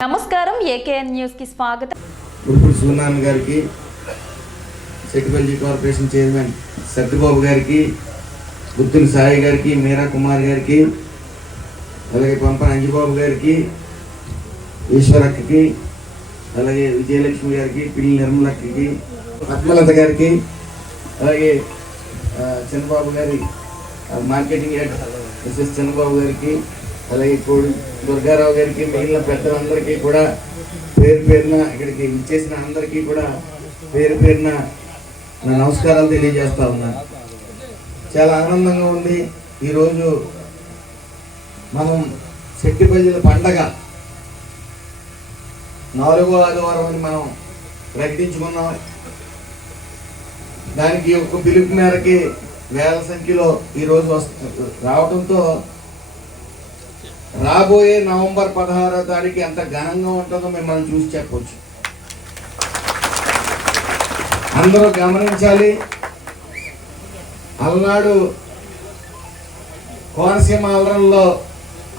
నమస్కారం, AKN news కి స్వాగతం. గురుపుడి సూర్యనారాయణ గారికి, సెట్టిపల్లి కార్పొరేషన్ చైర్మన్ సత్యబాబు గారికి, గుత్తుల సాయి గారికి, మీరా కుమార్ గారికి, అలాగే పంపన అంజిబాబు గారికి, ఈశ్వరక్కకి, అలాగే విజయలక్ష్మి గారికి, పిల్లి నిర్మలక్కకి, పద్మలత గారికి, అలాగే చంద్రబాబు గారి మార్కెటింగ్ హెడ్ మిస్సెస్ చంద్రబాబు గారికి, అలాగే కోడి దుర్గారావు గారికి, మిగిలిన పెద్దలందరికీ కూడా పేరు పేరున ఇక్కడికి ఇచ్చేసిన అందరికీ కూడా పేరు పేరున నా నమస్కారాలు తెలియజేస్తా ఉన్నాను. చాలా ఆనందంగా ఉంది. ఈరోజు మనం సెట్టిపల్లిల పండగ 4వ ఆదివారం అని మనం ప్రకటించుకున్నాం. దానికి ఒక పిలుపు మేరకి వేల సంఖ్యలో ఈరోజు రావడంతో రాబోయే నవంబర్ 16వ తారీఖు ఎంత ఘనంగా ఉంటుందో మిమ్మల్ని చూసి చెప్పవచ్చు. అందరూ గమనించాలి. అలనాడు కోనసీమ అలరంలో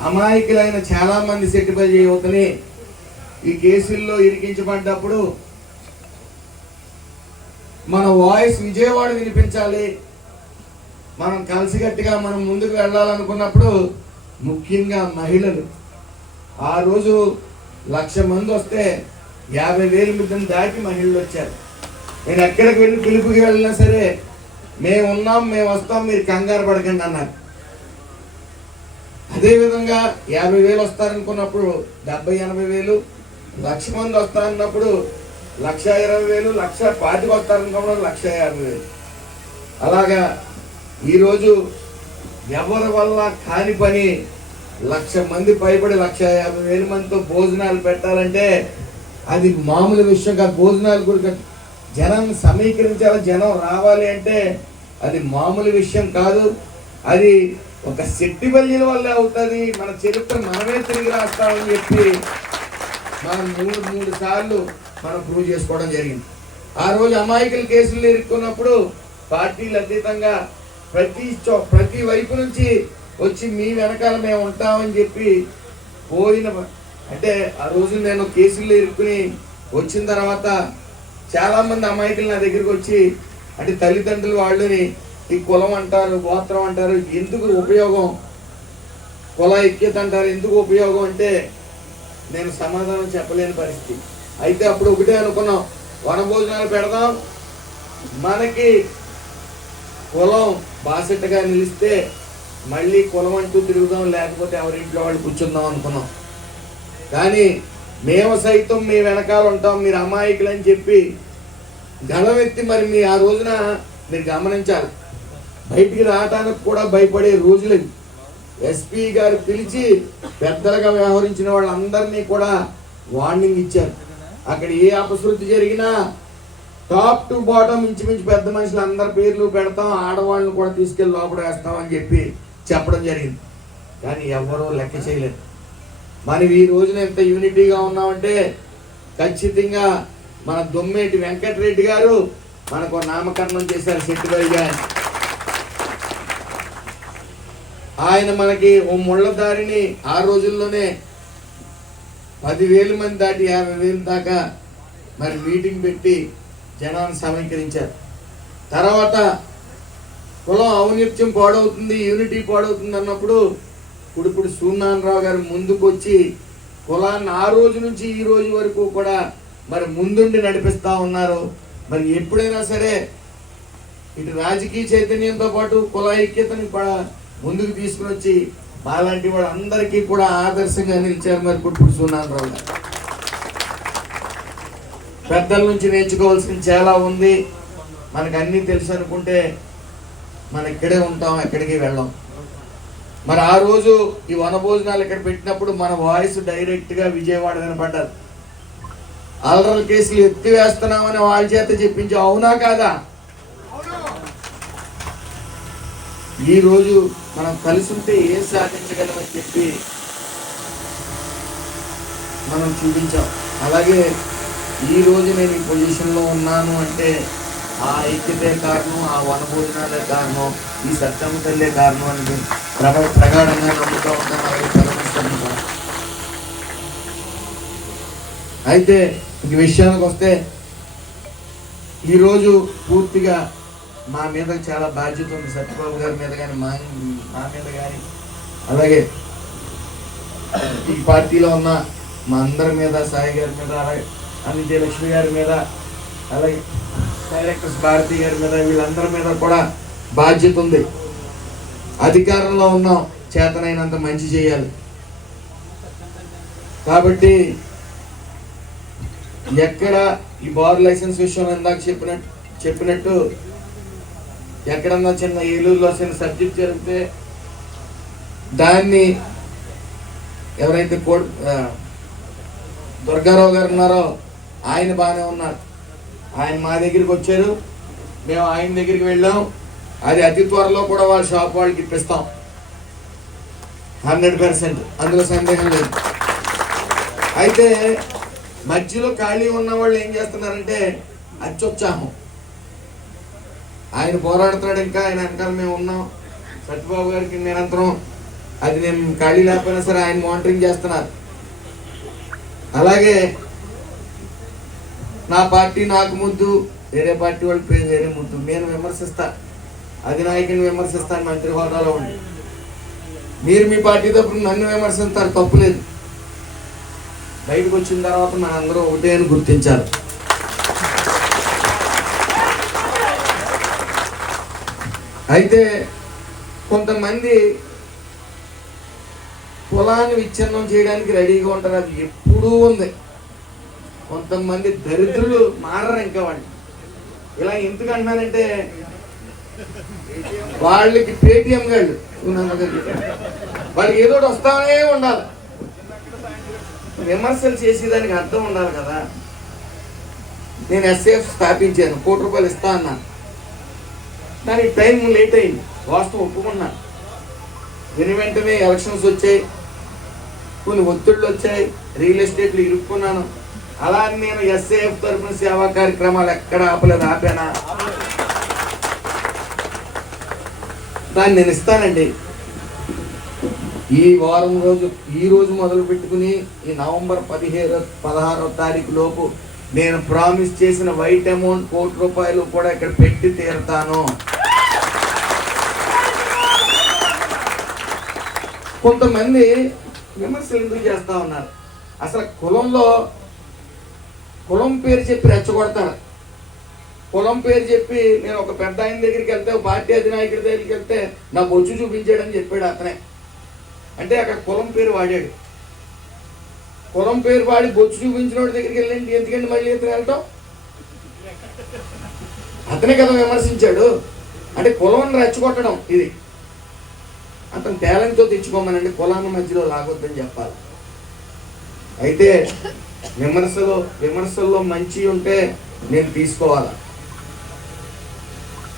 అమాయకులైన చాలా మంది సెట్టిపల్లి యువతని ఈ కేసుల్లో ఇరికించబడ్డప్పుడు మన వాయిస్ విజయవాడ వినిపించాలి, మనం కలిసికట్టుగా మనం ముందుకు వెళ్ళాలనుకున్నప్పుడు ముఖ్యంగా మహిళలు, ఆ రోజు 1,00,000 మంది వస్తే 50,000 మందిని దాటి మహిళలు వచ్చారు. నేను ఎక్కడికి వెళ్ళి పిలుపుకి వెళ్ళినా సరే మేము ఉన్నాం, మేము వస్తాం, మీరు కంగారు పడకండి అన్నారు. అదేవిధంగా 50,000 వస్తారనుకున్నప్పుడు 70,000-80,000, 1,00,000 మంది వస్తారన్నప్పుడు 1,20,000, 1,25,000 వస్తారనుకున్నప్పుడు 1,50,000. అలాగా ఈరోజు ఎవరి వల్ల కాని పని 1,00,000 మంది పైబడి 1,50,000 మందితో భోజనాలు పెట్టాలంటే అది మామూలు విషయం కాదు. భోజనాలు కూడా జనం సమీకరించాలి, జనం రావాలి అంటే అది మామూలు విషయం కాదు. అది ఒక సెట్టిపల్లిల వల్లే అవుతుంది. మన చరిత్ర మనమే తిరిగి రాస్తామని చెప్పి మనం మూడు సార్లు మనం ప్రూవ్ చేసుకోవడం జరిగింది. ఆ రోజు అమాయకుల కేసులు ఇరుక్కున్నప్పుడు పార్టీలు అతీతంగా ప్రతి వైపు నుంచి వచ్చి మీ వెనకాల మేము ఉంటామని చెప్పి అంటే ఆ రోజు నేను కేసుల్లో ఇరుక్కుని వచ్చిన తర్వాత చాలామంది అమాయకులు నా దగ్గరికి వచ్చి, అంటే తల్లిదండ్రులు వాళ్ళని ఈ కులం అంటారు, గోత్రం అంటారు, ఎందుకు ఉపయోగం, కుల ఐక్యత అంటారు, ఎందుకు ఉపయోగం అంటే నేను సమాధానం చెప్పలేని పరిస్థితి. అయితే అప్పుడు ఒకటే అనుకున్నాం, వనభోజనాలు పెడదాం, మనకి కులం బాసెట్టగా నిలిస్తే మళ్ళీ కులం అంటూ తిరుగుదాం, లేకపోతే ఎవరింట్లో వాళ్ళు కూర్చుందాం అనుకున్నాం. కానీ మేము సైతం మీ వెనకాల ఉంటాం, మీరు అమాయకులు అని చెప్పి గళమెత్తి మరి మీ ఆ రోజున మీరు గమనించాలి, బయటికి రావడానికి కూడా భయపడే రోజులు. ఎస్పీ గారు పిలిచి పెద్దలుగా వ్యవహరించిన వాళ్ళందరినీ కూడా వార్నింగ్ ఇచ్చారు. అక్కడ ఏ అపశృతి జరిగినా టాప్ టు బాటం ఇంచుమించు పెద్ద మనుషులు అందరి పేర్లు పెడతాం, ఆడవాళ్ళని కూడా తీసుకెళ్ళి లోపల వేస్తాం అని చెప్పి చెప్పడం జరిగింది. కానీ ఎవరూ లెక్క చేయలేదు. మనం ఈ రోజున ఎంత యూనిటీగా ఉన్నామంటే ఖచ్చితంగా మన దొమ్మేటి వెంకటరెడ్డి గారు మనకు నామకరణం చేశారు సెట్టిపల్లి గారు. ఆయన మనకి ఓ ముళ్ళదారిని ఆ రోజుల్లోనే 10,000 మంది దాటి 50,000 దాకా మరి మీటింగ్ పెట్టి జనాన్ని సమీకరించారు. తర్వాత కులం ఔన్నత్యం పాడవుతుంది, యూనిటీ పాడవుతుంది అన్నప్పుడు ఇప్పుడు సూర్యనారాయణరావు గారు ముందుకు వచ్చి కులాన్ని ఆ రోజు నుంచి ఈ రోజు వరకు కూడా మరి ముందుండి నడిపిస్తూ ఉన్నారు. మరి ఎప్పుడైనా సరే ఇటు రాజకీయ చైతన్యంతో పాటు కుల ఐక్యతని కూడా ముందుకు తీసుకుని వచ్చి అలాంటి వాళ్ళందరికీ కూడా ఆదర్శంగా నిలిచారు మరి ఇప్పుడు సూర్యనారాయణరావు గారు. పెద్దల నుంచి నేర్చుకోవాల్సింది చాలా ఉంది. మనకు అన్నీ తెలుసు అనుకుంటే మనం ఇక్కడే ఉంటాం, ఎక్కడికి వెళ్ళాం. మరి ఆ రోజు ఈ వనభోజనాలు ఇక్కడ పెట్టినప్పుడు మన వాయిస్ డైరెక్ట్గా విజయవాడ వినపడ్డారు. అల్లర్ల కేసులు ఎత్తివేస్తున్నామని వాళ్ళ చేత చెప్పించి అవునా కాదా? ఈరోజు మనం కలిసి ఉంటే ఏం సాధించగలమని చెప్పి మనం చూపించాం. అలాగే ఈరోజు నేను ఈ పొజిషన్లో ఉన్నాను అంటే ఆ ఐక్యతే కారణం, ఆ వనభోజనాలే కారణం, ఈ సత్యమ్మ తల్లే కారణం అని ప్రగాఢంగా నమ్ముతూ ఉంటాను. అలాగే పరమేశ్వరుని కూడా. అయితే ఇంక విషయానికి వస్తే ఈరోజు పూర్తిగా మా మీద చాలా బాధ్యత ఉంది. సత్యబాబు గారి మీద కానీ మా మీద కానీ, అలాగే ఈ పార్టీలో ఉన్న మా అందరి మీద, సాయి గారి మీద, అలాగే విజయలక్ష్మి గారి మీద, అలాగే డైరెక్టర్స్ భారతి గారి మీద, వీళ్ళందరి మీద కూడా బాధ్యత ఉంది. అధికారంలో ఉన్నాం, చేతనైనంత మంచి చేయాలి. కాబట్టి ఎక్కడ ఈ బార్ లైసెన్స్ విషయంలో ఇందాక చెప్పినట్టు ఎక్కడన్నా చిన్న ఏలూరులో చిన్న సబ్జెక్ట్ జరిగితే దాన్ని ఎవరైతే దుర్గారావు గారు ఉన్నారో ఆయన బాగానే ఉన్నారు. ఆయన మా దగ్గరికి వచ్చారు, మేము ఆయన దగ్గరికి వెళ్ళాం. అది అతి త్వరలో కూడా వాళ్ళ షాప్ వాళ్ళకి ఇప్పిస్తాం 100%, అందులో సందేహం లేదు. అయితే మధ్యలో ఖాళీ ఉన్న వాళ్ళు ఏం చేస్తున్నారంటే అత్యుత్సాహం. ఆయన పోరాడుతున్నాడు, ఇంకా ఆయన వెనకాల మేము ఉన్నాం. సత్యబాబు గారికి నిరంతరం అది నేను ఖాళీ లేకపోయినా సరే ఆయన మానిటరింగ్ చేస్తున్నారు. అలాగే నా పార్టీ నాకు ముద్దు, వేరే పార్టీ వాళ్ళ పేరు వేరే ముద్దు. నేను విమర్శిస్తా, అధినాయకుని విమర్శిస్తాను మంత్రి హోదాలో ఉండి. మీరు మీ పార్టీ తరపున నన్ను విమర్శిస్తారు, తప్పులేదు. బయటకు వచ్చిన తర్వాత మనందరం ఒకటే అని గుర్తించాలి. అయితే కొంతమంది కులాన్ని విచ్ఛిన్నం చేయడానికి రెడీగా ఉంటారు, అది ఎప్పుడూ ఉంది. కొంతమంది దరిద్రులు మారరు ఇంకా వాళ్ళు. ఇలా ఎందుకు అంటున్నానంటే వాళ్ళకి పేటిఎం గాళ్ళు వాళ్ళకి ఏదో వస్తానే ఉండాలి. విమర్శలు చేసేదానికి అర్థం ఉండాలి కదా. నేను ఎస్ఏఎఫ్ స్థాపించాను, ₹1 ఇస్తా అన్నాను. దానికి టైం లేట్ అయింది, వాస్తవం ఒప్పుకున్నాను. దీని వెంటనే ఎలక్షన్స్ వచ్చాయి, కొన్ని ఒత్తిళ్ళు వచ్చాయి, రియల్ ఎస్టేట్లు ఇరుక్కున్నాను. అలా నేను ఎస్ఏఎఫ్ తరఫున సేవా కార్యక్రమాలు ఎక్కడ ఆపలేదు. ఆపానా? దాన్ని నేను ఇస్తానండి. ఈ రోజు మొదలు పెట్టుకుని ఈ నవంబర్ 16వ తారీఖు లోపు నేను ప్రామిస్ చేసిన వైట్ అమౌంట్ ₹1 కూడా ఇక్కడ పెట్టి తీరుతాను. కొంతమంది విమర్శలు ఎందుకు చేస్తా ఉన్నారు? అసలు కులం పేరు చెప్పి రెచ్చగొడతారు. కులం పేరు చెప్పి నేను ఒక పెద్ద ఆయన దగ్గరికి వెళ్తే, ఒక పార్టీ అధినాయకుడి దగ్గరికి వెళ్తే నా బొచ్చు చూపించాడని చెప్పాడు అతనే. అంటే అక్కడ కులం పేరు వాడాడు. కులం పేరు వాడి బొచ్చు చూపించిన వాడి దగ్గరికి వెళ్ళండి, ఎందుకండి మళ్ళీ ఇతను వెళ్తాం? అతనే కదా విమర్శించాడు. అంటే కులం రెచ్చగొట్టడం ఇది. అతను టాలెంట్తో తెచ్చుకోమనండి, కులాన్ని మధ్యలో లాగొద్దని చెప్పాలి. అయితే విమర్శల్లో మంచి ఉంటే నేను తీసుకోవాలి,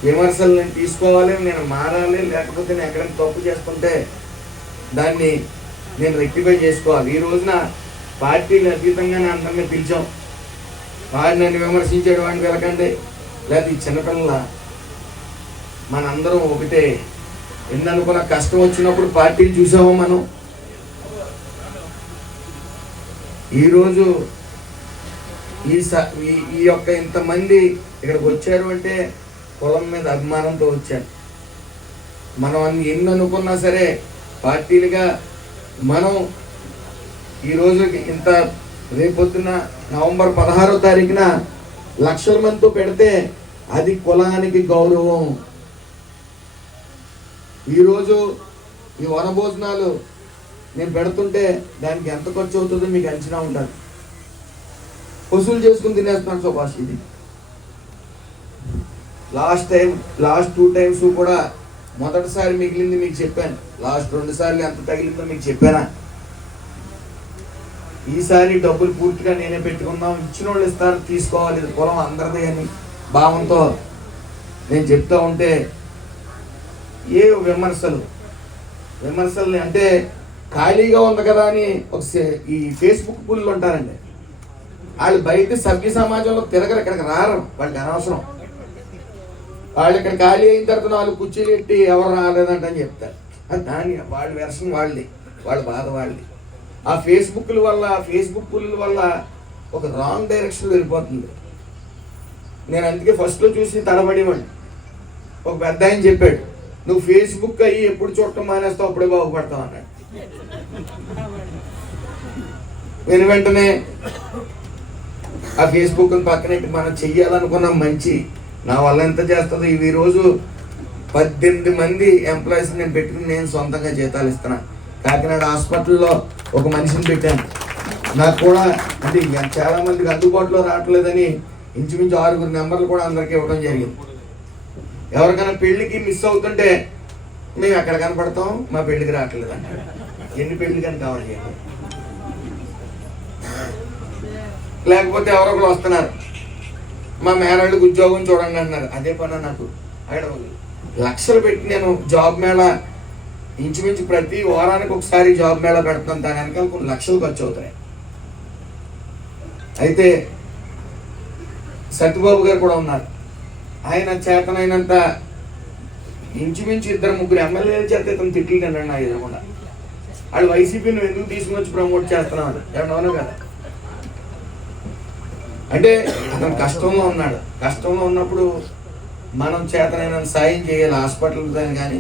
విమర్శలు నేను తీసుకోవాలి, నేను మారాలి. లేకపోతే నేను ఎక్కడైనా తప్పు చేస్తుంటే దాన్ని నేను రెక్టిఫై చేసుకోవాలి. ఈ రోజున పార్టీలు అతీతంగానే అందరినీ పిలిచాం. వాడు నన్ను విమర్శించాడు, వాడిని వెళ్ళకండి, లేకపోతే ఈ చిన్నపిల్లల మనందరం ఒకటే. ఎన్ననుకున్న కష్టం వచ్చినప్పుడు పార్టీలు చూసామో మనం. ఈరోజు ఈ యొక్క ఇంతమంది ఇక్కడికి వచ్చారు అంటే కులం మీద అభిమానంతో వచ్చారు. మనం ఎన్ని అనుకున్నా సరే పార్టీలుగా మనం ఈరోజు ఇంత రేపొద్దున నవంబర్ 16వ తారీఖున లక్షల మందితో పెడితే అది కులానికి గౌరవం. ఈరోజు ఈ వనభోజనాలు నేను పెడుతుంటే దానికి ఎంత ఖర్చు అవుతుందో మీకు అంచనా ఉంటుంది. వసూలు చేసుకుని తినేస్తున్నాను సుభాష్. ఇది లాస్ట్ 2 times కూడా మొదటిసారి మిగిలింది మీకు చెప్పాను, లాస్ట్ 2 సార్లు ఎంత తగిలిందో మీకు చెప్పానా? ఈసారి డబ్బులు పూర్తిగా నేనే పెట్టుకుందాం, ఇచ్చిన వాళ్ళు ఇస్తారు, తీసుకోవాలి, ఇది కులం అందరిదే అని భావంతో నేను చెప్తా ఉంటే ఏ విమర్శల్ని అంటే ఖాళీగా ఉంది కదా అని ఈ ఫేస్బుక్ పుల్లు ఉంటారండి. వాళ్ళు బయట సభ్య సమాజంలో తిరగరు, ఇక్కడికి రారు, వాళ్ళకి అనవసరం. వాళ్ళు ఇక్కడ ఖాళీ అయిన తర్వాత 4 కుర్చీలు ఎట్టి ఎవరు రాలేదంట అని చెప్తారు. అది దాని వాళ్ళ వెర్షన్ వాళ్ళది, వాళ్ళ బాధ వాళ్ళది. ఆ ఫేస్బుక్ల వల్ల ఒక రాంగ్ డైరెక్షన్ వెళ్ళిపోతుంది. నేను అందుకే ఫస్ట్లో చూసి తడబడేవాడిని. ఒక పెద్ద ఆయన చెప్పాడు, నువ్వు ఫేస్బుక్ అయ్యి ఎప్పుడు చూడటం మానేస్తావు అప్పుడే బాగుపడతావు అన్నాడు. నేను వెంటనే ఆ ఫేస్బుక్ పక్కనెట్టి మనం చెయ్యాలనుకున్నాం మంచి, నా వల్ల ఎంత చేస్తుందో. ఇవి రోజు 18 మంది ఎంప్లాయీస్ నేను పెట్టుకుని నేను సొంతంగా జీతాలు ఇస్తున్నాను. కాకినాడ హాస్పిటల్లో ఒక మనిషిని పెట్టాను. నాకు కూడా అంటే చాలా మందికి అందుబాటులో రావట్లేదని ఇంచుమించు 6 నెంబర్లు కూడా అందరికీ ఇవ్వడం జరిగింది. ఎవరికైనా పెళ్లికి మిస్ అవుతుంటే మేము ఎక్కడ కనపడతాం, మా పెళ్లికి రావట్లేదు అంటాడు. ఎన్ని పెళ్లి కానీ కావాలి. లేకపోతే ఎవరో ఒకరు వస్తున్నారు, మా మేనళ్ళకి ఉద్యోగం చూడండి అంటున్నారు. అదే పని నాకు అక్కడ లక్షలు పెట్టి నేను జాబ్ మేళా ఇంచుమించు ప్రతి వారానికి ఒకసారి జాబ్ మేళా పెడతాను. దాని వెనకాల కొన్ని లక్షలు ఖర్చు అవుతాయి. అయితే సత్యబాబు గారు కూడా ఉన్నారు. ఆయన చేతనైనంత ఇంచుమించు 2-3 ఎమ్మెల్యేల చేత ఇతను తిట్లు తిన్నాడు నా ఎదురుకుండా. వాళ్ళు వైసీపీ నువ్వు ఎందుకు తీసుకుని వచ్చి ప్రమోట్ చేస్తున్నావు ఏమన్నా కదా. అంటే అతను కష్టంలో ఉన్నాడు. కష్టంలో ఉన్నప్పుడు మనం చేతనైనంత సాయం చేయాలి. హాస్పిటల్ కానీ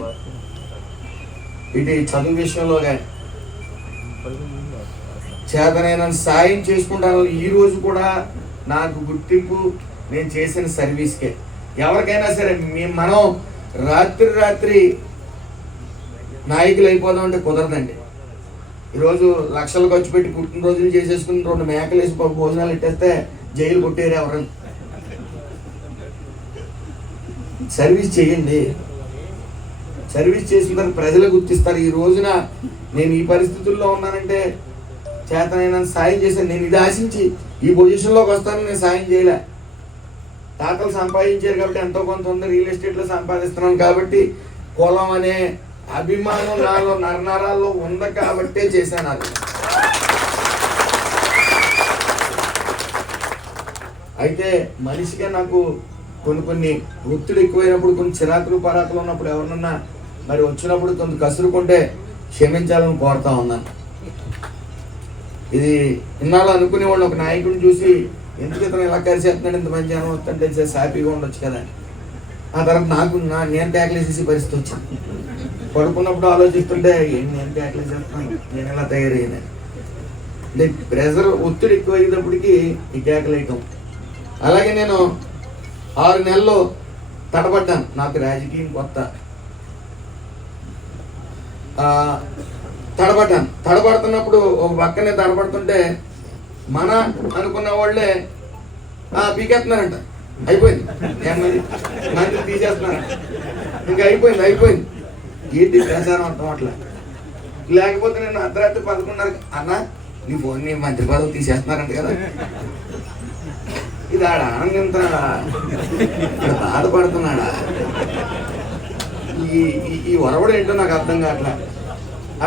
ఇటు చదువు విషయంలో కానీ చేతనైనంత సాయం చేసుకుంటాను. ఈ రోజు కూడా నాకు గుర్తింపు నేను చేసిన సర్వీస్కే. ఎవరికైనా సరే మనం రాత్రి నాయకులు అయిపోదాం అంటే కుదరదండి. ఈరోజు లక్షలు ఖర్చు పెట్టి పుట్టినరోజులు చేసేసుకుని 2 మేకలు వేసి భోజనాలు ఇట్టేస్తే జైలు కొట్టేరు ఎవరని. సర్వీస్ చేయండి. సర్వీస్ చేసిన తర్వాత ప్రజలు గుర్తిస్తారు. ఈ రోజున నేను ఈ పరిస్థితుల్లో ఉన్నానంటే చేతనైనంత సాయం చేశాను. నేను ఇది ఆశించి ఈ పొజిషన్లోకి వస్తానని నేను సాయం చేయలే. తాతలు సంపాదించారు కాబట్టి ఎంతో కొంత ఉంది, రియల్ ఎస్టేట్లో సంపాదిస్తున్నాను కాబట్టి, కులం అనే అభిమానం నాలో నరనరాల్లో ఉంది కాబట్టే చేశాను. అది అయితే మనిషిగా నాకు కొన్ని ఒత్తిడి ఎక్కువైనప్పుడు, కొన్ని చిరాకులు పరాకులు ఉన్నప్పుడు ఎవరినన్నా మరి వచ్చినప్పుడు కొంత కసురుకుంటే క్షమించాలని కోరుతా ఉన్నాను. ఇది ఇన్నాళ్ళు అనుకునేవాళ్ళు ఒక నాయకుడిని చూసి ఎందుకు ఇతను ఇలా కలిసేస్తున్నాడు, ఇంత మంచి జనం వస్తుంటే హ్యాపీగా ఉండొచ్చు కదా. ఆ తర్వాత నేను ట్యాక్లేసేసి పరిస్థితి వచ్చింది. పడుకున్నప్పుడు ఆలోచిస్తుంటే నేను ట్యాక్లేసేస్తున్నాను, నేను ఎలా తయారయ్యాను అంటే ప్రెజర్ ఒత్తిడి ఎక్కువ అయ్యేటప్పటికి ఈ ట్యాక్లేయటం. అలాగే నేను 6 నెలలు తడబడ్డాను. నాకు రాజకీయం కొత్త. తడబడుతున్నప్పుడు ఒక పక్కనే తడబడుతుంటే మన అనుకున్న వాళ్ళే పీకేస్తున్నారంట. అయిపోయింది, మంది తీసేస్తున్నారంట. ఇంకా అయిపోయింది. ఏంటి ప్రచారం అర్థం అట్లా. లేకపోతే నేను అర్ధరాత్రి 11:30 అన్న నీ ఫోన్ నీ మంత్రి పదవి తీసేస్తున్నారంట కదా. ఇది ఆడ ఆనందిస్తున్నాడా, బాధపడుతున్నాడా, ఈ వరవడు ఏంటో నాకు అర్థం కావట్లా.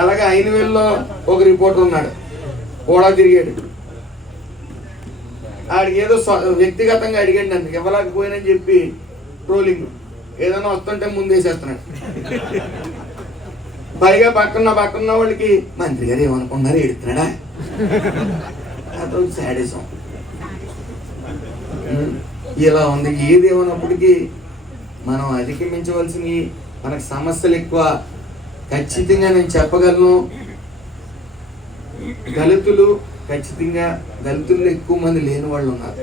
అలాగే 5,000లో ఒక రిపోర్టర్ ఉన్నాడు, కూడా తిరిగాడు. ఆడికి ఏదో వ్యక్తిగతంగా అడిగాడు నన్ను, ఇవ్వలేకపోయినని చెప్పి ట్రోలింగ్. ఏదైనా వస్తుంటే ముందేసేస్తున్నాడు. పైగా పక్కన వాళ్ళకి మంత్రి గారు ఏమనుకున్నారు ఎడుతున్నాడా, అదొక శాడిజం. ఇలా ఉంది. ఏదేమన్నప్పటికీ మనం అధిగమించవలసినవి మనకు సమస్యలు ఎక్కువ. ఖచ్చితంగా నేను చెప్పగలను, దళితుల్లో ఎక్కువ మంది లేని వాళ్ళు ఉన్నారు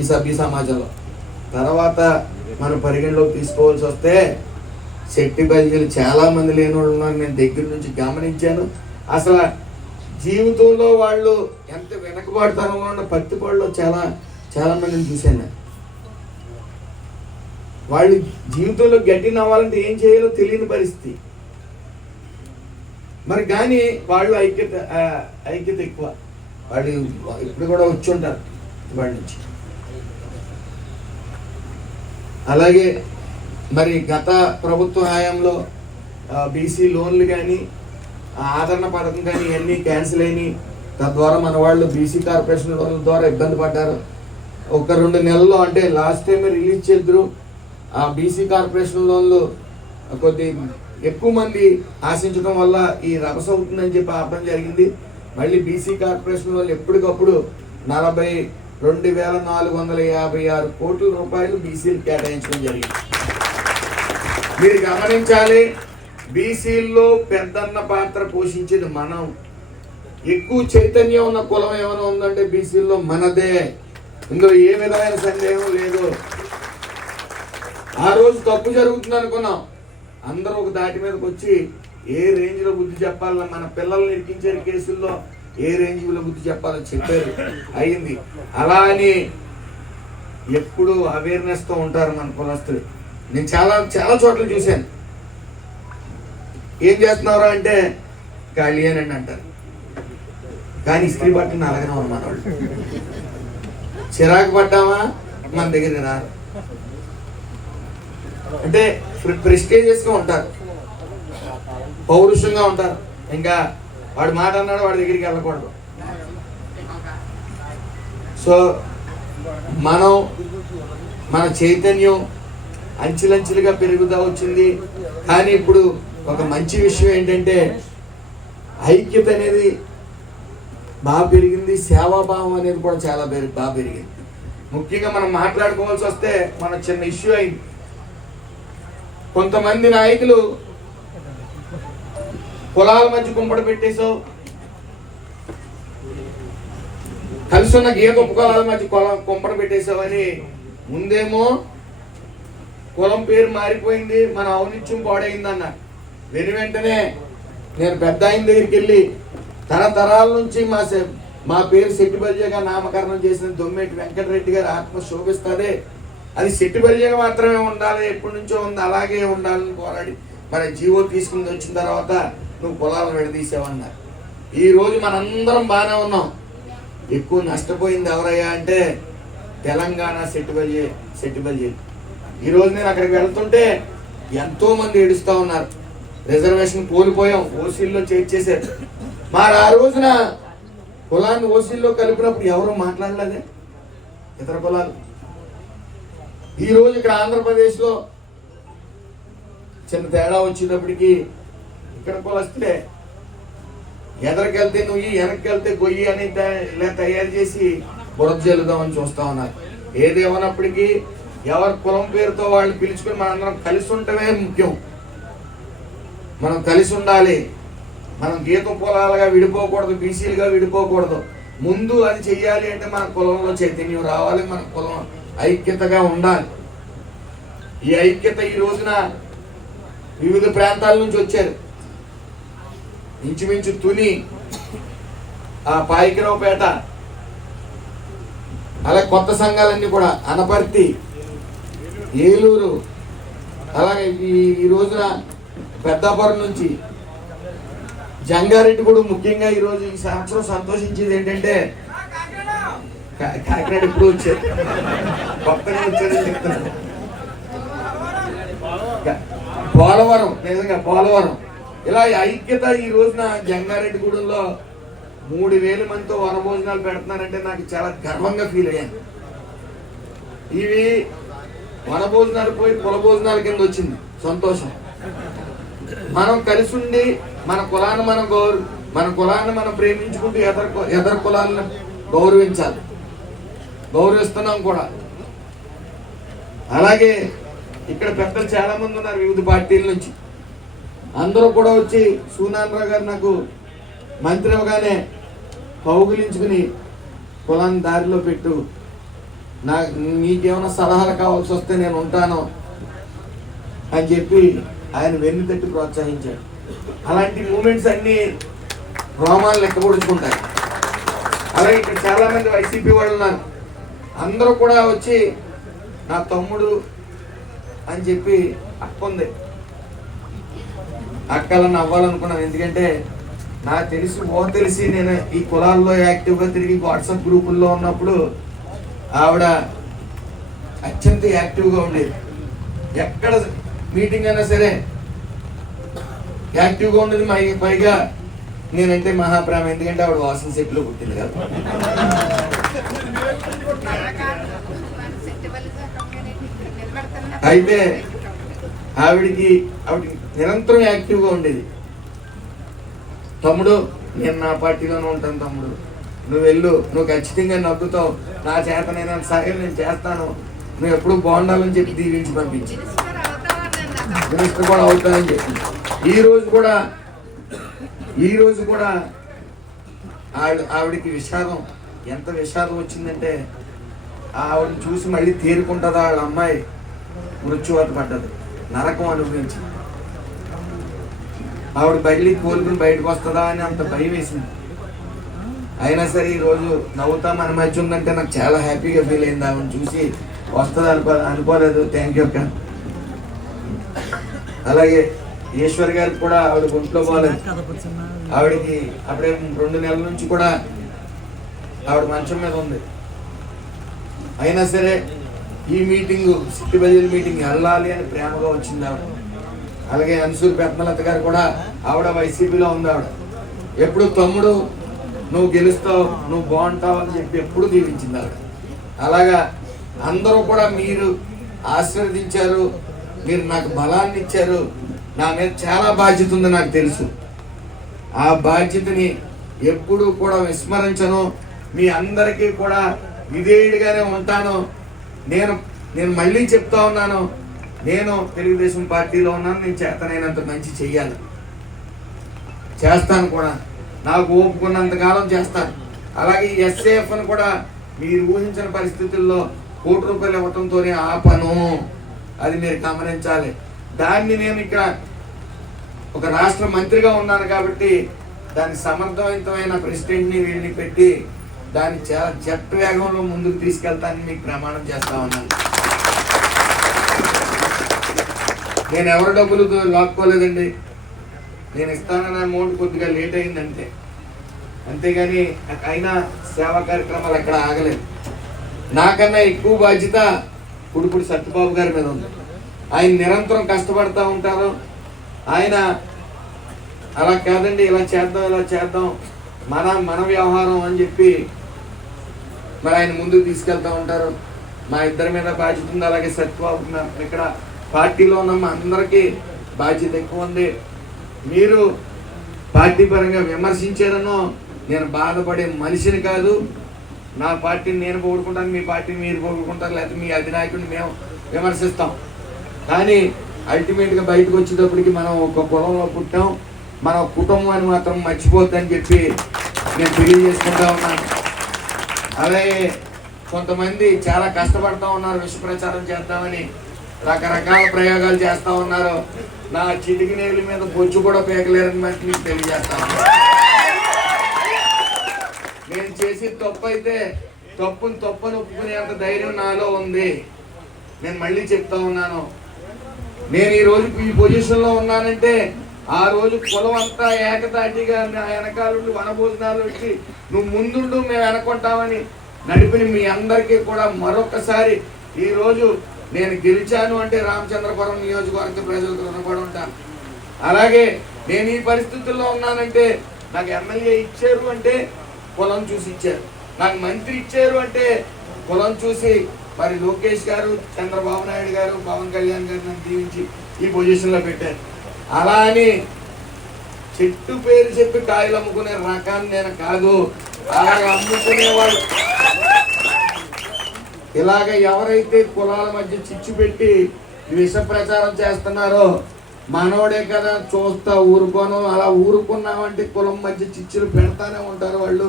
ఈ సభ్య సమాజంలో. తర్వాత మనం పరిగణలోకి తీసుకోవాల్సి వస్తే శెట్టి బలిజలు చాలా మంది లేని వాళ్ళు ఉన్నారు. నేను దగ్గర నుంచి గమనించాను. అసలు జీవితంలో వాళ్ళు ఎంత వెనకబాటుతనంలో ఉన్న పత్తిపాడులో చాలా మందిని చూశాను. వాళ్ళు జీవితంలో గట్టిన అవ్వాలంటే ఏం చేయాలో తెలియని పరిస్థితి. మరి కానీ వాళ్ళు ఐక్యత ఎక్కువ. వాళ్ళు ఇప్పుడు కూడా వచ్చి ఉంటారు వాళ్ళ నుంచి. అలాగే మరి గత ప్రభుత్వ హయాంలో బీసీ లోన్లు కానీ ఆదరణ పథకం కానీ ఇవన్నీ క్యాన్సిల్ అయినాయి. తద్వారా మన వాళ్ళు బీసీ కార్పొరేషన్ లోన్ల ద్వారా ఇబ్బంది పడ్డారు. ఒక 2 నెలల్లో, అంటే లాస్ట్ టైం రిలీజ్ చేద్దరు. ఆ బీసీ కార్పొరేషన్ లోన్లు కొద్ది ఎక్కువ మంది ఆశించడం వల్ల ఈ రభస అవుతుందని చెప్పి ఆపడం జరిగింది. మళ్ళీ బీసీ కార్పొరేషన్ వాళ్ళు ఎప్పటికప్పుడు 42,456 కోట్ల రూపాయలు బీసీలు కేటాయించడం జరిగింది. మీరు గమనించాలి, బీసీల్లో పెద్దన్న పాత్ర పోషించేది మనం. ఎక్కువ చైతన్యం ఉన్న కులం ఏమైనా ఉందంటే బీసీల్లో మనదే. ఇందులో ఏ విధమైన సందేహం లేదు. ఆ రోజు తప్పు జరుగుతుంది అనుకున్నాం, అందరూ ఒక దాటి మీదకి వచ్చి ఏ రేంజ్లో బుద్ధి చెప్పాలన్నా, మన పిల్లల్ని ఇరికించే కేసుల్లో ఏ రేంజ్లో బుద్ధి చెప్పాలో చెప్పారు, అయింది. అలా అని ఎప్పుడు అవేర్నెస్తో ఉంటారు మన కులస్తులు. నేను చాలా చాలా చోట్ల చూశాను. ఏం చేస్తున్నారా అంటే ఖాళీ అని అంటారు, కానీ ఇస్త్రీ బట్టని అలాగనే మన వాళ్ళు. చిరాకు పడ్డామా మన దగ్గర రారు. అంటే ప్రెస్టేజియస్గా ఉంటారు, పౌరుషంగా ఉంటారు. ఇంకా వాడు మాట అన్నాడు, వాడి దగ్గరికి వెళ్ళకూడదు. సో మన చైతన్యం అంచెలంచెలుగా పెరుగుతూ వచ్చింది. కానీ ఇప్పుడు ఒక మంచి విషయం ఏంటంటే ఐక్యత అనేది బాగా పెరిగింది, సేవాభావం అనేది కూడా చాలా బాగా పెరిగింది. ముఖ్యంగా మనం మాట్లాడుకోవాల్సి వస్తే మన చిన్న ఇష్యూ అయింది. కొంతమంది నాయకులు కులాల మధ్య కుంపడ పెట్టేశావు, కలిసి ఉన్న గీత ఉపకులాల మధ్య కుంపడ పెట్టేశావని. ముందేమో కులం పేరు మారిపోయింది, మన ఔనిత్యం పాడైందన్న. వెంటనే నేను పెద్ద ఆయన దగ్గరికి వెళ్ళి తరతరాల నుంచి మా పేరు సెట్టిబల్జగా నామకరణం చేసిన దొమ్మేటి వెంకటరెడ్డి గారి ఆత్మ శోభిస్తుంది, అది సెట్టిబల్జగా మాత్రమే ఉండాలి, ఎప్పటి నుంచో ఉంది అలాగే ఉండాలని పోరాడి మన జీవో తీసుకుని వచ్చిన తర్వాత నువ్వు కులాలను విడదీసావన్నారు. ఈరోజు మనందరం బాగానే ఉన్నాం. ఎక్కువ నష్టపోయింది ఎవరయ్యా అంటే తెలంగాణ సెట్టిబల్జీ. ఈరోజు నేను అక్కడికి వెళ్తుంటే ఎంతో మంది ఏడుస్తూ ఉన్నారు. రిజర్వేషన్ కోల్పోయాం, ఓసీల్లో చేర్చేశారు. మరి ఆ రోజున కులాన్ని ఓసీల్లో కలిపినప్పుడు ఎవరు మాట్లాడలేదే ఇతర కులాలు. ఈరోజు ఇక్కడ ఆంధ్రప్రదేశ్లో చిన్న తేడా వచ్చేటప్పటికి ఇక్కడ కులస్తే ఎదరికెళ్తే నువ్వు వెనక్కి వెళ్తే గొయ్యి అని ఇలా తయారు చేసి బురద జల్లుదామని చూస్తా ఉన్నారు. ఏదేమన్నప్పటికీ ఎవరి కులం పేరుతో వాళ్ళు పిలుచుకుని మనందరం కలిసి ఉండటమే ముఖ్యం. మనం కలిసి ఉండాలి. మనం గీత కులాలుగా విడిపోకూడదు, బీసీలుగా విడిపోకూడదు. ముందు అది చెయ్యాలి అంటే మన కులంలో చైతన్యం రావాలి, మన కులం ఐక్యతగా ఉండాలి. ఈ ఐక్యత ఈ రోజున వివిధ ప్రాంతాల నుంచి వచ్చారు. ఇంచుమించు తుని, ఆ పాయికిరావుపేట, అలాగే కొత్త సంఘాలన్నీ కూడా అనపర్తి, ఏలూరు, అలాగే ఈ రోజున పెద్దాపురం నుంచి జంగారెడ్డి కూడా ముఖ్యంగా ఈరోజు ఈ సంవత్సరం సంతోషించేది ఏంటంటే కాకినాడ ఇప్పుడు వచ్చారు, కొత్తగా వచ్చారని చెప్తున్నారు. పోలవరం, నిజంగా పోలవరం, ఇలా ఐక్యత ఈ రోజున జంగారెడ్డిగూడెంలో 3,000 మందితో వనభోజనాలు పెడుతున్నారంటే నాకు చాలా గర్వంగా ఫీల్ అయ్యాను. ఇవి వనభోజనాలు పోయి కుల భోజనాల కింద వచ్చింది సంతోషం. మనం కలిసి ఉండి మన కులాన్ని మనం ప్రేమించుకుంటూ ఎదరు కులాలను గౌరవించాలి, గౌరవిస్తున్నాం కూడా. అలాగే ఇక్కడ పెద్దలు చాలా మంది ఉన్నారు వివిధ పార్టీల నుంచి. అందరూ కూడా వచ్చి సూనారావు గారు నాకు మంత్రి అవగానే కౌగులించుకుని కులాన్ని దారిలో పెట్టు, నీకేమైనా సలహాలు కావాల్సి వస్తే నేను ఉంటాను అని చెప్పి ఆయన వెన్ను తట్టి ప్రోత్సహించాడు. అలాంటి మూమెంట్స్ అన్ని రోమాలు లెక్కపొడుచుకుంటాయి. అలాగే ఇక్కడ చాలా మంది వైసీపీ వాళ్ళు ఉన్నారు. అందరూ కూడా వచ్చి నా తమ్ముడు అని చెప్పి అక్క ఉంది, అక్కలను అవ్వాలనుకున్నాను. ఎందుకంటే నాకు తెలిసి నేను ఈ కులాల్లో యాక్టివ్గా తిరిగి వాట్సాప్ గ్రూపుల్లో ఉన్నప్పుడు ఆవిడ అత్యంత యాక్టివ్గా ఉండేది. ఎక్కడ మీటింగ్ అయినా సరే యాక్టివ్గా ఉండేది. పైగా నేనంటే మహాప్రేమ, ఎందుకంటే ఆవిడ వాసన సెట్లో పుట్టింది కదా. అయితే ఆవిడ నిరంతరం యాక్టివ్గా ఉండేది. తమ్ముడు, నేను నా పార్టీలోనే ఉంటాను తమ్ముడు, నువ్వు వెళ్ళు, నువ్వు ఖచ్చితంగా నవ్వుతావు, నా చేతనైనా సహాయం నేను చేస్తాను, నువ్వు ఎప్పుడు బాగుండాలని చెప్పి దీవించి పంపించి మినిస్టర్ కూడా అవుతానని చెప్పి ఈ రోజు కూడా ఆవిడకి విషాదం, ఎంత విషాదం వచ్చిందంటే ఆవిడని చూసి మళ్ళీ తేరుకుంటుందా వాళ్ళ అమ్మాయి మృత్యువాత పడ్డది, నరకం అనుభవించి ఆవిడ బయలు కోలుకుని బయటకు వస్తుందా అని అంత భయం వేసింది. అయినా సరే ఈరోజు నవ్వుతా మన మధ్య ఉందంటే నాకు చాలా హ్యాపీగా ఫీల్ అయింది. ఆవిడని చూసి వస్తుంది అనుకోలేదు. థ్యాంక్ యూ అక్క. అలాగే ఈశ్వర్ గారికి కూడా ఆవిడ ఒంట్లో పోలేదు. ఆవిడకి అప్పుడే 2 నెలల నుంచి కూడా ఆవిడ మంచం మీద ఉంది. అయినా సరే ఈ మీటింగ్, సిట్టి బజార్ మీటింగ్ వెళ్ళాలి అని ప్రేమగా వచ్చింది ఆవిడ. అలాగే అన్సూర్ పెద్దలత గారు కూడా ఆవిడ వైసీపీలో ఉంది. ఆవిడ ఎప్పుడు తమ్ముడు నువ్వు గెలుస్తావు, నువ్వు బాగుంటావు అని చెప్పి ఎప్పుడు దీవించింది ఆవిడ. అలాగా అందరూ కూడా మీరు ఆశీర్వదించారు, మీరు నాకు బలాన్ని ఇచ్చారు. నా మీద చాలా బాధ్యత ఉంది నాకు తెలుసు. ఆ బాధ్యతని ఎప్పుడు కూడా విస్మరించను. మీ అందరికీ కూడా విధేయుడిగానే ఉంటాను. నేను మళ్ళీ చెప్తా ఉన్నాను, నేను తెలుగుదేశం పార్టీలో ఉన్నాను, నేను చేతనైనంత మంచి చెయ్యాలి, చేస్తాను కూడా, నాకు ఓపుకున్నంత కాలం చేస్తాను. అలాగే ఎస్ఏఎఫ్ అని కూడా మీరు ఊహించిన పరిస్థితుల్లో ₹1 ఇవ్వటంతోనే ఆపను, అది మీరు గమనించాలి. దాన్ని నేను ఇక్కడ ఒక రాష్ట్ర మంత్రిగా ఉన్నాను కాబట్టి దాని సమర్థవంతమైన ప్రెసిడెంట్ని వీళ్ళని పెట్టి దాన్ని చాలా జట్ వేగంలో ముందుకు తీసుకెళ్తానని మీకు ప్రమాణం చేస్తా ఉన్నాను. నేను ఎవరి డబ్బులు లాక్కోలేదండి. నేను ఇస్తానన్న అమౌంట్ కొద్దిగా లేట్ అయిందంటే, అంతేగాని అయినా సేవా కార్యక్రమాలు ఎక్కడ ఆగలేదు. నాకన్నా ఎక్కువ బాధ్యత కుడుపుడి సత్యబాబు గారి మీద ఉంది. ఆయన నిరంతరం కష్టపడతా ఉంటారు. ఆయన అలా కాదండి, ఇలా చేద్దాం మన వ్యవహారం అని చెప్పి మరి ఆయన ముందుకు తీసుకెళ్తా ఉంటారు. మా ఇద్దరి మీద బాధ్యత ఉంది. అలాగే సత్యబాబు, ఇక్కడ పార్టీలో ఉన్న మా అందరికీ బాధ్యత ఎక్కువ ఉంది. మీరు పార్టీ పరంగా విమర్శించారనో నేను బాధపడే మనిషిని కాదు. నా పార్టీని నేను పొగుడుకుంటాను, మీ పార్టీని మీరు పొగుడుకుంటారు, లేకపోతే మీ అధినాయకుడిని మేము విమర్శిస్తాం. కానీ అల్టిమేట్గా బయటకు వచ్చేటప్పటికి మనం ఒక పొలంలో పుట్టాం, మన కుటుంబాన్ని మాత్రం మర్చిపోద్దని చెప్పి నేను తెలియజేసుకుంటా ఉన్నాను. అలాగే కొంతమంది చాలా కష్టపడతా ఉన్నారు, విష ప్రచారం చేద్దామని రకరకాల ప్రయోగాలు చేస్తూ ఉన్నారు. నా చిటికి నేల మీద బొచ్చు కూడా పేకలేరని బట్టి మీకు తెలియజేస్తా ఉన్నాను. నేను చేసి తప్పు అయితే తప్పుని ఒప్పుకునేంత ధైర్యం నాలో ఉంది. నేను మళ్ళీ చెప్తా ఉన్నాను, నేను ఈ రోజు ఈ పొజిషన్లో ఉన్నానంటే ఆ రోజు కులం అంతా ఏకతాటిగా వెనకాల వనభోజనాలు వచ్చి నువ్వు ముందుండు మేము వెనకొంటామని నడిపిన మీ అందరికీ కూడా మరొకసారి ఈరోజు నేను గెలిచాను అంటే రామచంద్రపురం నియోజకవర్గ ప్రజలకు రుణపడి ఉంటాను. అలాగే నేను ఈ పరిస్థితుల్లో ఉన్నానంటే నాకు ఎమ్మెల్యే ఇచ్చారు అంటే కులం చూసి ఇచ్చారు, నాకు మంత్రి ఇచ్చారు అంటే కులం చూసి. మరి లోకేష్ గారు, చంద్రబాబు నాయుడు గారు, పవన్ కళ్యాణ్ గారు నన్ను దీవించి ఈ పొజిషన్లో పెట్టారు. అలా అని చెట్టు పేరు చెప్పి కాయలు అమ్ముకునే రకాన్ని నేను కాదు. అలాగే అమ్ముకునేవాడు, ఇలాగ ఎవరైతే కులాల మధ్య చిచ్చు పెట్టి విష ప్రచారం చేస్తున్నారో మనోడే కదా చూస్తా ఊరుకోను, అలా ఊరుకున్నామంటే కులం మధ్య చిచ్చులు పెడతానే ఉంటారు వాళ్ళు.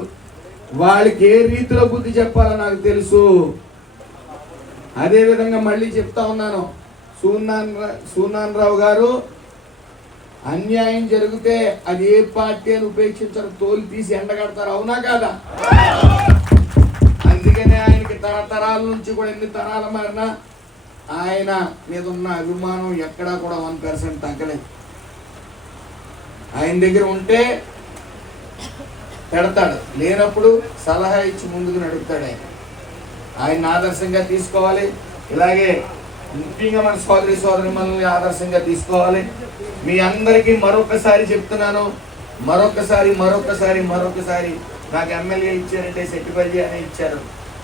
వాళ్ళకి ఏ రీతిలో బుద్ధి చెప్పాలో నాకు తెలుసు. అదేవిధంగా మళ్ళీ చెప్తా ఉన్నాను, సూనారావు గారు అన్యాయం జరిగితే అది ఏ పార్టీ అని ఉపేక్షించరు, తోలు తీసి ఎండగడతారు, అవునా కాదా? అందుకనే ఆయనకి తరతరాల నుంచి కూడా ఎన్ని తరాల మారినా ఆయన మీద ఉన్న అభిమానం ఎక్కడా కూడా 1% తగ్గలేదు. ఆయన దగ్గర ఉంటే పెడతాడు, లేనప్పుడు సలహా ఇచ్చి ముందుకు నడుపుతాడు. ఆయన ఆదర్శంగా తీసుకోవాలి. ఇలాగే ముఖ్యంగా మన సోదరి మనల్ని ఆదర్శంగా తీసుకోవాలి. మీ అందరికీ మరొకసారి చెప్తున్నాను, మరొకసారి నాకు ఎమ్మెల్యే ఇచ్చారంటే సెట్టిపల్లి అనే ఇచ్చారు,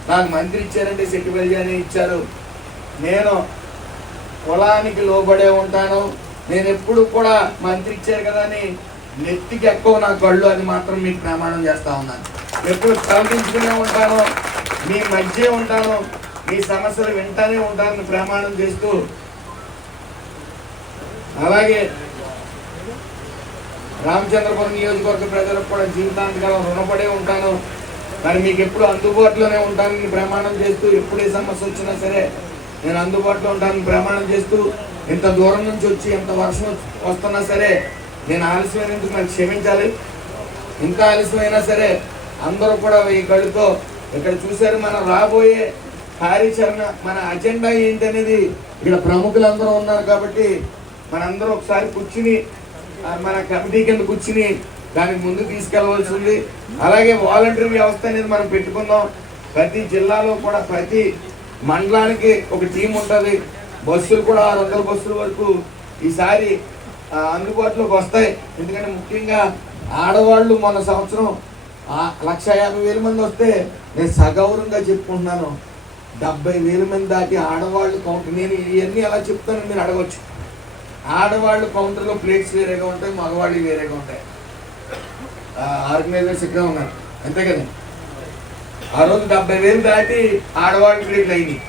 నాకు మంత్రి ఇచ్చారంటే సెట్టిపల్లి అనే ఇచ్చారు. నేను కులానికి లోబడే ఉంటాను. నేను ఎప్పుడు కూడా మంత్రి ఇచ్చారు కదా అని నెత్తికి ఎక్కువ నా కళ్ళు అని మాత్రం మీకు ప్రమాణం చేస్తా ఉన్నాను. ఎప్పుడు ప్రవర్తించుకునే ఉంటాను, మీ మధ్య ఉంటాను, మీ సమస్యలు వింటానే ఉంటానని ప్రమాణం చేస్తూ, అలాగే రామచంద్రపురం నియోజకవర్గ ప్రజలకు కూడా జీవితాంతకాలం రుణపడే ఉంటాను. మరి మీకు ఎప్పుడు అందుబాటులోనే ఉంటానని ప్రమాణం చేస్తూ, ఎప్పుడు ఏ సమస్య వచ్చినా సరే నేను అందుబాటులో ఉంటానని ప్రమాణం చేస్తూ, ఇంత దూరం నుంచి వచ్చి ఎంత వర్షం వస్తున్నా సరే నేను ఆలస్యమైనందుకు నాకు క్షమించాలి. ఇంకా ఆలస్యమైనా సరే అందరూ కూడా ఈ కళ్ళుతో ఇక్కడ చూశారు. మనం రాబోయే కార్యాచరణ, మన అజెండా ఏంటనేది ఇక్కడ ప్రముఖులందరూ ఉన్నారు కాబట్టి మనందరూ ఒకసారి కూర్చుని మన కమిటీ కింద కూర్చుని దానికి ముందు తీసుకెళ్ళవలసి ఉంది. అలాగే వాలంటరీ వ్యవస్థ అనేది మనం పెట్టుకుందాం. ప్రతి జిల్లాలో కూడా ప్రతి మండలానికి ఒక టీం ఉంటుంది. బస్సులు కూడా 600 బస్సుల వరకు ఈసారి అందుబాటులోకి వస్తాయి. ఎందుకంటే ముఖ్యంగా ఆడవాళ్ళు మొన్న సంవత్సరం 1,50,000 మంది వస్తే నేను సగౌరవంగా చెప్పుకుంటున్నాను 70,000 మంది దాటి ఆడవాళ్ళు కౌంటర్. నేను ఇవన్నీ ఎలా చెప్తాను మీరు అడగవచ్చు. ఆడవాళ్ళు కౌంటర్లో ప్లేట్స్ వేరేగా ఉంటాయి, మగవాళ్ళు వేరేగా ఉంటాయి. ఆర్గనైజర్స్ ఇక్కడ ఉన్నారు అంతే కదా. ఆ రోజు 70,000 దాటి ఆడవాళ్ళు ప్లేట్లు అయినాయి.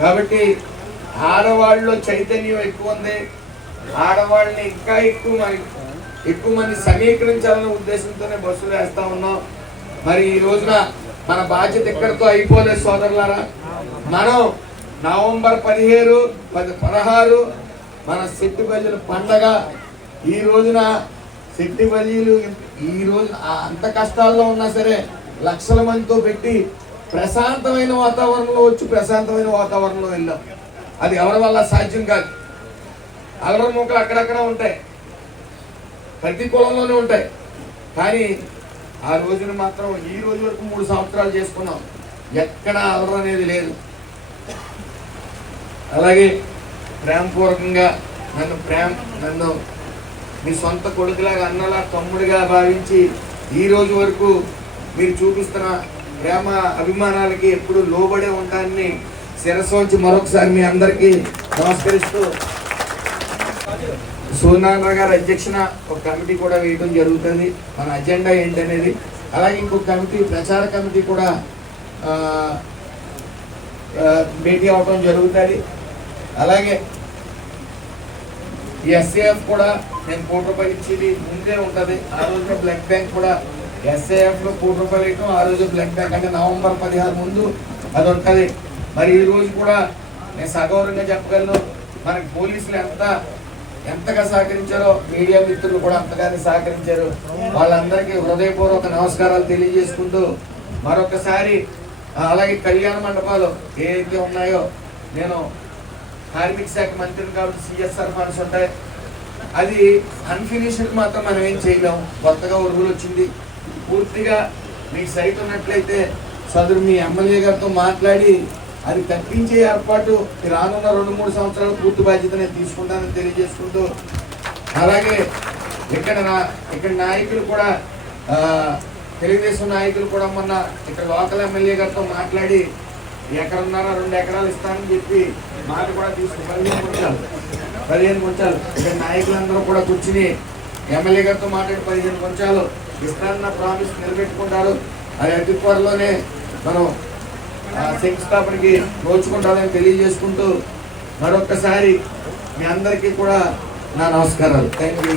కాబట్టి ఆడవాళ్ళలో చైతన్యం ఎక్కువ ఉంది. ఆడవాళ్ళని ఇంకా ఎక్కువ మంది సమీకరించాలనే ఉద్దేశంతోనే బస్సులు వేస్తా ఉన్నాం. మరి ఈ రోజున మన బాధ్యత ఇక్కడితో అయిపోలేదు సోదరులారా. మనం నవంబర్ 17, 16 మన సెట్టిపల్లిల పండగ. ఈ రోజున సెట్టిపల్లిలు ఈ రోజు అంత కష్టాల్లో ఉన్నా సరే లక్షల మందితో పెట్టి ప్రశాంతమైన వాతావరణంలో వచ్చి ప్రశాంతమైన వాతావరణంలో వెళ్ళాం. అది ఎవరి వల్ల సాధ్యం కాదు. అలర మొక్కలు అక్కడక్కడ ఉంటాయి, ప్రతి కులంలోనే ఉంటాయి. కానీ ఆ రోజున మాత్రం ఈ రోజు వరకు 3 సంవత్సరాలు చేసుకున్నాం, ఎక్కడ అలర అనేది లేదు. అలాగే ప్రేమపూర్వకంగా నన్ను మీ సొంత కొడుకులాగా, అన్నలా, తమ్ముడిగా భావించి ఈ రోజు వరకు మీరు చూపిస్తున్న ప్రేమ అభిమానాలకి ఎప్పుడు లోబడే ఉంటానని శిరస్సు వంచి మరొకసారి మీ అందరికీ నమస్కరిస్తూ, సూర్యనారాయణ గారి అధ్యక్షన ఒక కమిటీ కూడా వేయడం జరుగుతుంది. మన అజెండా ఏంటనేది. అలాగే ఇంకొక కమిటీ, ప్రచార కమిటీ కూడా భేటీ అవడం జరుగుతుంది. అలాగే ఈ ఎస్ఏఎఫ్ కూడా నేను ₹1,00,000 ఇచ్చేది ముందే ఉంటుంది. ఆ రోజున బ్లడ్ బ్యాంక్ కూడా ఎస్ఏఎఫ్లో ₹1,00,000 ఇవ్వడం, ఆ రోజు బ్లడ్ బ్యాంక్ అంటే నవంబర్ 16 ముందు అది ఉంటుంది. మరి ఈ రోజు కూడా నేను సగౌరవంగా చెప్పగలను. మనకి పోలీసులు ఎంతగా సహకరించారో, మీడియా మిత్రులు కూడా అంతగానే సహకరించారు. వాళ్ళందరికీ హృదయపూర్వక నమస్కారాలు తెలియజేసుకుంటూ మరొకసారి, అలాగే కళ్యాణ మండపాలు ఏదైతే ఉన్నాయో, నేను కార్మిక శాఖ మంత్రిని కాబట్టి సిఎస్ఆర్ ఫండ్స్ ఉంటాయి. అది అన్ఫినిష్డ్ మాత్రం మనం ఏం చేయలేము. కొత్తగా రూల్ వచ్చింది. పూర్తిగా మీ సైట్ ఉన్నట్లయితే సదరు మీ ఎమ్మెల్యే గారితో మాట్లాడి అది తప్పించే ఏర్పాటు రానున్న 2-3 సంవత్సరాలు పూర్తి బాధ్యత నేను తీసుకుంటానని తెలియజేసుకుంటూ, అలాగే ఇక్కడ నాయకులు కూడా, తెలుగుదేశం నాయకులు కూడా మొన్న ఇక్కడ లోకల్ ఎమ్మెల్యే గారితో మాట్లాడి 1.5 ఎకరాలు ఇస్తానని చెప్పి మాట కూడా తీసుకుని 15 గుంచాలు ఇక్కడ నాయకులందరూ కూడా కూర్చుని ఎమ్మెల్యే గారితో మాట్లాడి 15 గుంచాలు ఇస్తానన్న ప్రామిస్ నిలబెట్టుకుంటారు. అది అతి త్వరలోనే మనం శంకుస్థాపనకి నోచుకుంటామని తెలియజేసుకుంటూ మరొక్కసారి మీ అందరికీ కూడా నా నమస్కారాలు. Thank you.